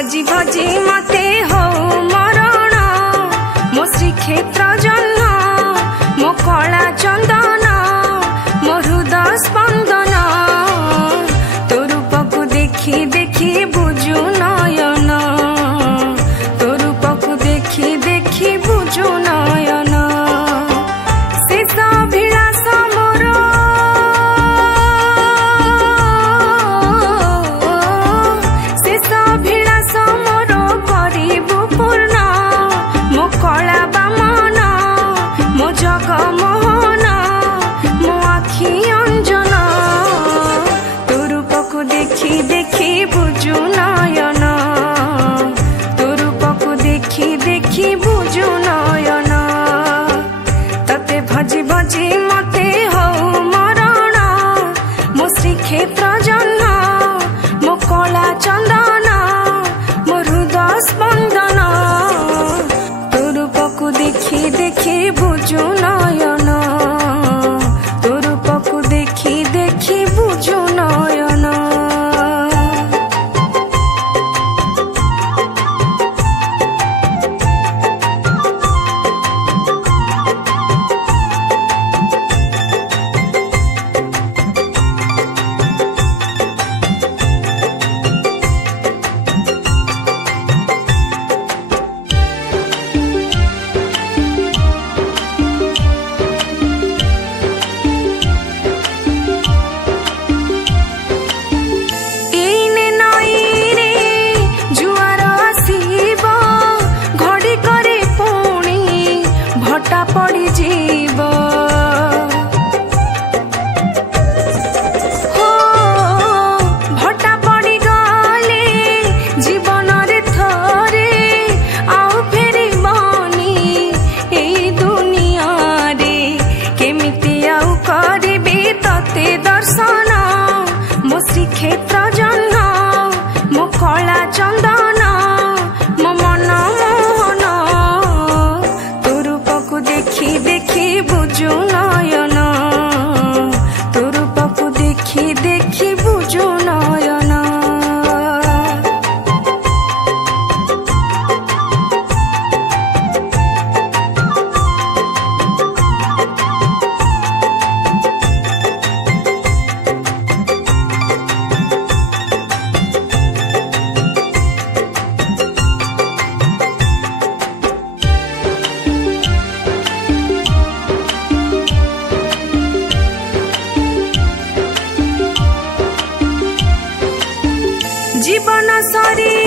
भजी भजी मते हो मरण मो श्रीक्षेत्र जन्म मो कला चंदन मो हृदय स्पंदन तो रूप को देखी देखी बुझु नयन तो रूप को देखी देखी बुझु नयन शेष अभिलाष मोर शेष अभिलाष मोर करिबु पूर्ण मो कला बामन मो जगमोहन मो आखि अंजन तो रूप को देखी देखी बुझु नयन तो रूप को देखी देखी बुझु नयन तते भजी भजी मते हो मरण मो श्रीक्षेत्र जन्म मो कला चंदन मो हृदय स्पंदन तो रूप को देखी देखी बुझु नयन तो रूप को देखी देखी बुझु नयन एने नई रे जुआर आसीब घड़ी करे पुणी भटा पड़ी जीव हो भटा पड़ी गले जीवन रे थरे आउ फेरी बनी एई दुनिया रे केमिति आउ करिबे तते दर्शन मो श्रीक्षेत्र जन्म मो कला चंदन मो मन मोहन तो रूप को देखी देखी बुझु नयन तो रूप को देखी देखी बुझु नयन जीवन शरीर